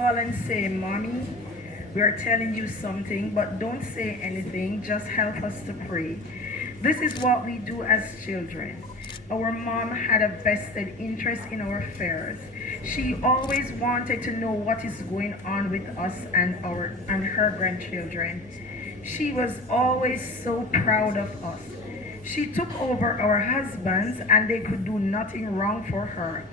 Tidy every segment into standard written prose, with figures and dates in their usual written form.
call and say, Mommy, we are telling you something, but don't say anything, just help us to pray. This is what we do as children. Our mom had a vested interest in our affairs. She always wanted to know what is going on with us and her grandchildren. She was always so proud of us. She took over our husbands and they could do nothing wrong for her.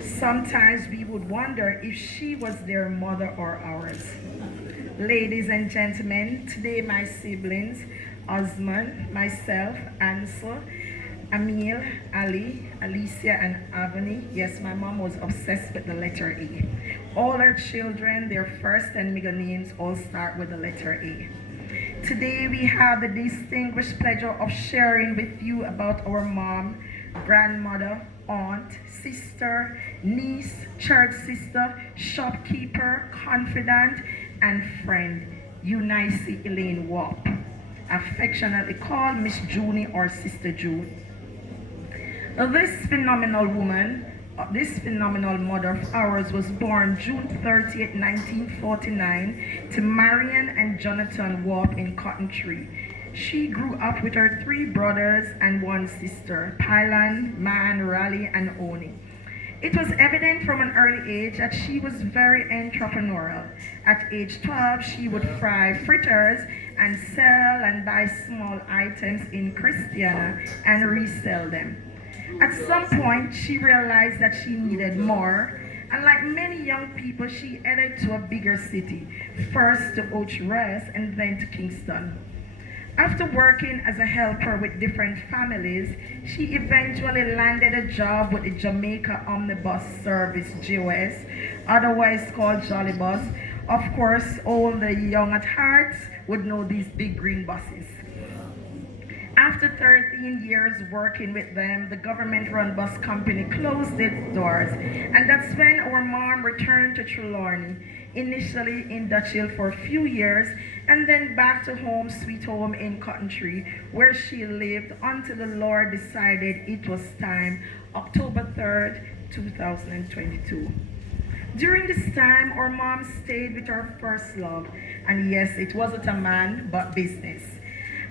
Sometimes we would wonder if she was their mother or ours. Ladies and gentlemen, today my siblings, Osman, myself, Ansel, Emil, Ali, Alicia, and Avani. Yes, my mom was obsessed with the letter A. All our children, their first and middle names all start with the letter A. Today we have the distinguished pleasure of sharing with you about our mom, grandmother, aunt, sister, niece, church sister, shopkeeper, confidant, and friend, Eunice Elaine Wauchope, affectionately called Miss Junie or Sister Jude. This phenomenal woman, this phenomenal mother of ours was born June 30th, 1949 to Marion and Jonathan Wauchope in Cotton Tree. She grew up with her 3 brothers and 1 sister, Pylan, Man, Raleigh, and Oni. It was evident from an early age that she was very entrepreneurial. At age 12, she would fry fritters and sell and buy small items in Christiana and resell them. At some point, she realized that she needed more, and like many young people, she headed to a bigger city, first to Ocherest and then to Kingston. After working as a helper with different families, she eventually landed a job with the Jamaica Omnibus Service, JOS, otherwise called Jolly Bus. Of course, all the young at heart would know these big green buses. After 13 years working with them, the government-run bus company closed its doors, and that's when our mom returned to Trelawney, initially in Dutch Hill for a few years, and then back to home, sweet home in Cotton Tree, where she lived until the Lord decided it was time, October 3rd, 2022. During this time, our mom stayed with her first love, and yes, it wasn't a man, but business.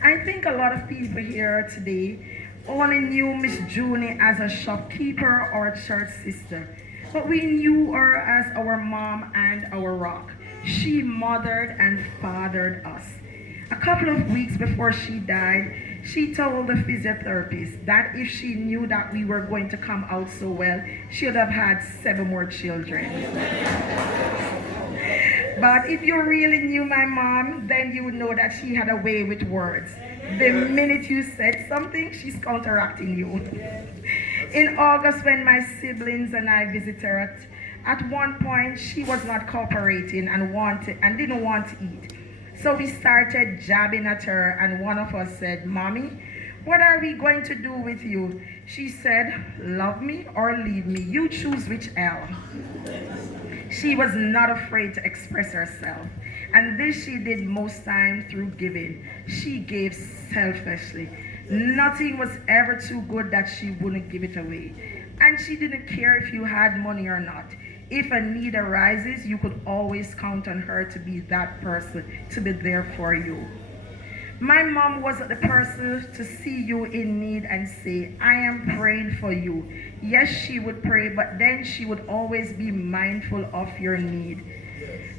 I think a lot of people here today only knew Miss Junie as a shopkeeper or a church sister, but we knew her as our mom and our rock. She mothered and fathered us. A couple of weeks before she died, she told the physiotherapist that if she knew that we were going to come out so well, she would have had 7 more children. But if you really knew my mom, then you would know that she had a way with words. The minute you said something, she's counteracting you. In August, when my siblings and I visited her, at one point she was not cooperating and didn't want to eat. So we started jabbing at her, and one of us said, "Mommy, what are we going to do with you?" She said, "Love me or leave me. You choose which L." She was not afraid to express herself, and this she did most times through giving. She gave selfishly. Nothing was ever too good that she wouldn't give it away. And she didn't care if you had money or not. If a need arises, you could always count on her to be that person, to be there for you. My mom wasn't the person to see you in need and say, "I am praying for you." Yes, she would pray, but then she would always be mindful of your need.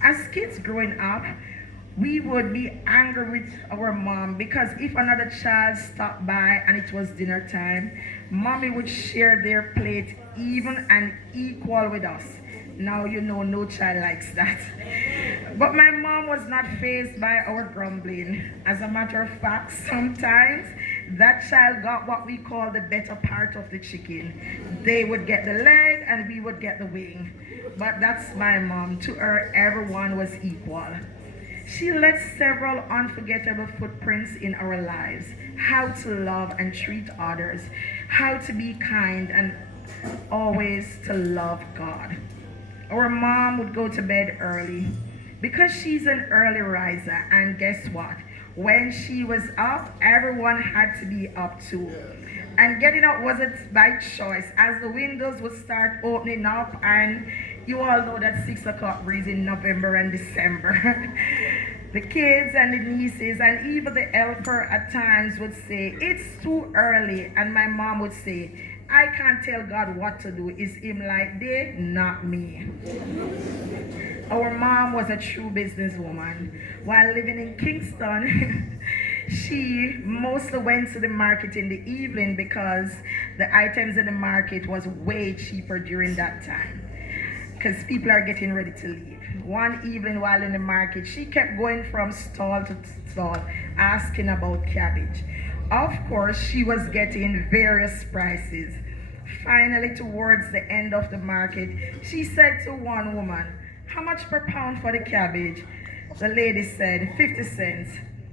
As kids growing up, we would be angry with our mom because if another child stopped by and it was dinner time, mommy would share their plate even and equal with us. Now you know no child likes that. But my mom was not fazed by our grumbling. As a matter of fact, sometimes that child got what we call the better part of the chicken. They would get the leg and we would get the wing. But that's my mom. To her, everyone was equal. She left several unforgettable footprints in our lives. How to love and treat others. How to be kind and always to love God. Our mom would go to bed early because she's an early riser, and guess what? When she was up, everyone had to be up too. And getting up wasn't by choice, as the windows would start opening up and You all know that 6 o'clock breeze in November and December. The kids and the nieces and even the helper at times would say, it's too early. And my mom would say, I can't tell God what to do. Is him like they, not me. Our mom was a true businesswoman. While living in Kingston, she mostly went to the market in the evening because the items in the market was way cheaper during that time. Because people are getting ready to leave. One evening while in the market, she kept going from stall to stall asking about cabbage. Of course, she was getting various prices. Finally, towards the end of the market, she said to one woman, how much per pound for the cabbage? The lady said, 50 cents.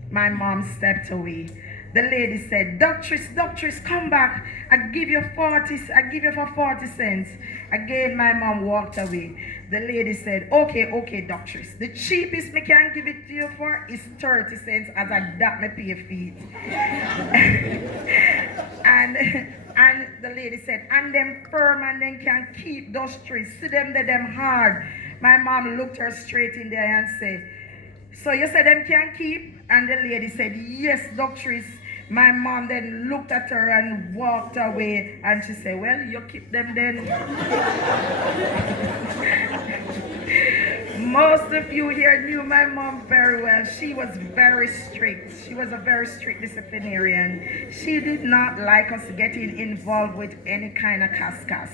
My mom stepped away. The lady said, Doctress, come back. I give you for 40 cents. Again, my mom walked away. The lady said, okay, Doctress. The cheapest me can give it to you for is 30 cents as I that me pay feet. and the lady said, and them firm and then can keep those trees. See them hard. My mom looked her straight in the eye and said, so you said them can keep? And the lady said, yes, Doctress. My mom then looked at her and walked away. And she said, well, you keep them then. Most of you here knew my mom very well. She was very strict. She was a very strict disciplinarian. She did not like us getting involved with any kind of cascas.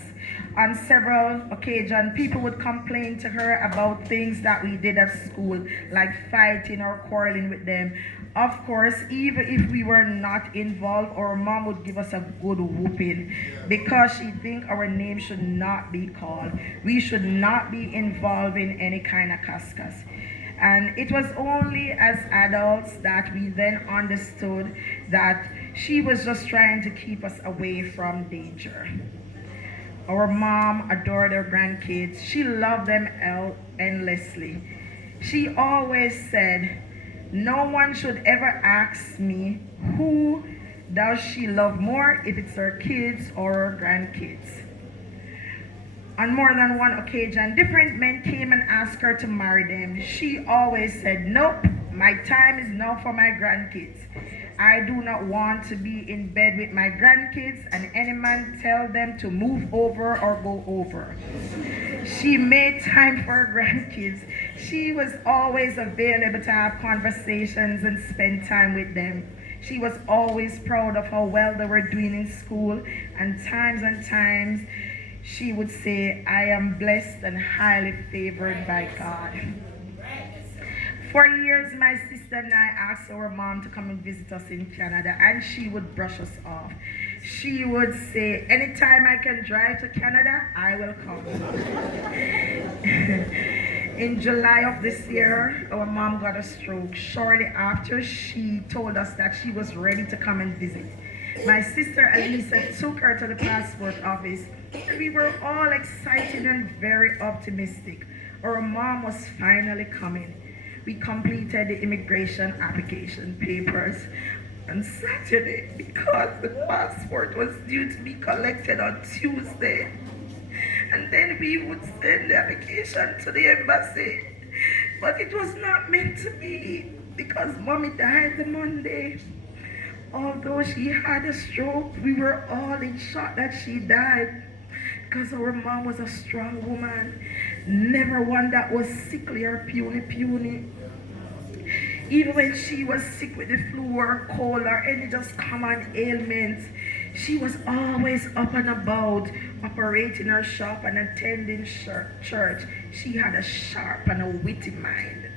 On several occasions, people would complain to her about things that we did at school, like fighting or quarreling with them. Of course, even if we were not involved, our mom would give us a good whooping because she think our name should not be called. We should not be involved in any kind of cascas. And it was only as adults that we then understood that she was just trying to keep us away from danger. Our mom adored her grandkids. She loved them endlessly. She always said, no one should ever ask me who does she love more, if it's her kids or her grandkids. On more than one occasion, different men came and asked her to marry them. She always said, nope, my time is now for my grandkids. I do not want to be in bed with my grandkids and any man tell them to move over or go over. She made time for her grandkids. She was always available to have conversations and spend time with them. She was always proud of how well they were doing in school, and times she would say, I am blessed and highly favored by God. For years, my sister and I asked our mom to come and visit us in Canada, and she would brush us off. She would say, anytime I can drive to Canada, I will come. In July of this year, our mom got a stroke. Shortly after, she told us that she was ready to come and visit. My sister Eunice took her to the passport office, and we were all excited and very optimistic. Our mom was finally coming. We completed the immigration application papers on Saturday because the passport was due to be collected on Tuesday. And then we would send the application to the embassy. But it was not meant to be because Mommy died the Monday. Although she had a stroke, we were all in shock that she died because our mom was a strong woman, never one that was sickly or puny. Even when she was sick with the flu or cold or any just common ailments, she was always up and about, operating her shop and attending church. She had a sharp and a witty mind.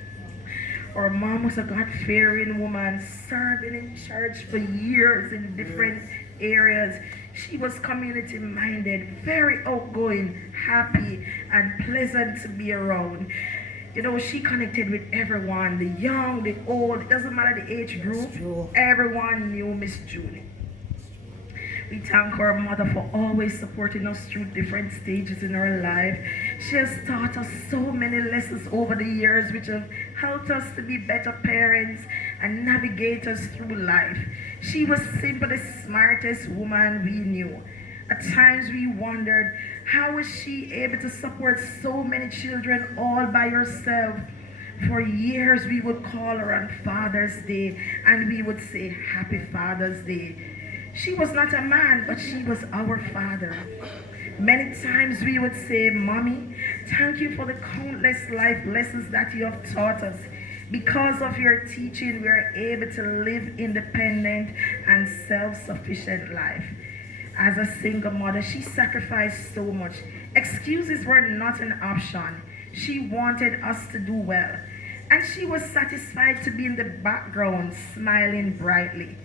Our mom was a God-fearing woman, serving in church for years in different areas. She was community-minded, very outgoing, happy, and pleasant to be around. You know, she connected with everyone, the young, the old, it doesn't matter the age group. Everyone knew Miss Junie. We thank our mother for always supporting us through different stages in our life. She has taught us so many lessons over the years which have helped us to be better parents and navigators through life. She was simply the smartest woman we knew. At times we wondered, how is she able to support so many children all by herself? For years we would call her on Father's Day and we would say, Happy Father's Day. She was not a man, but she was our father. Many times we would say, Mommy, thank you for the countless life lessons that you have taught us. Because of your teaching, we are able to live independent and self-sufficient life. As a single mother, she sacrificed so much. Excuses were not an option. She wanted us to do well. And she was satisfied to be in the background, smiling brightly.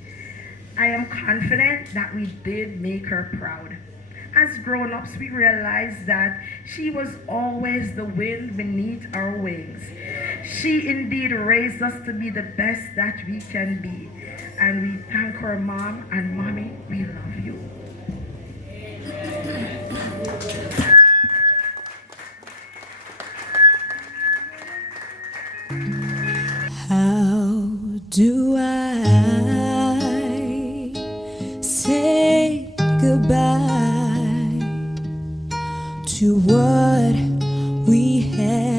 I am confident that we did make her proud. As grown-ups, we realized that she was always the wind beneath our wings. She indeed raised us to be the best that we can be. And we thank her, Mom and Mommy, we love you. How do I say goodbye to what we had?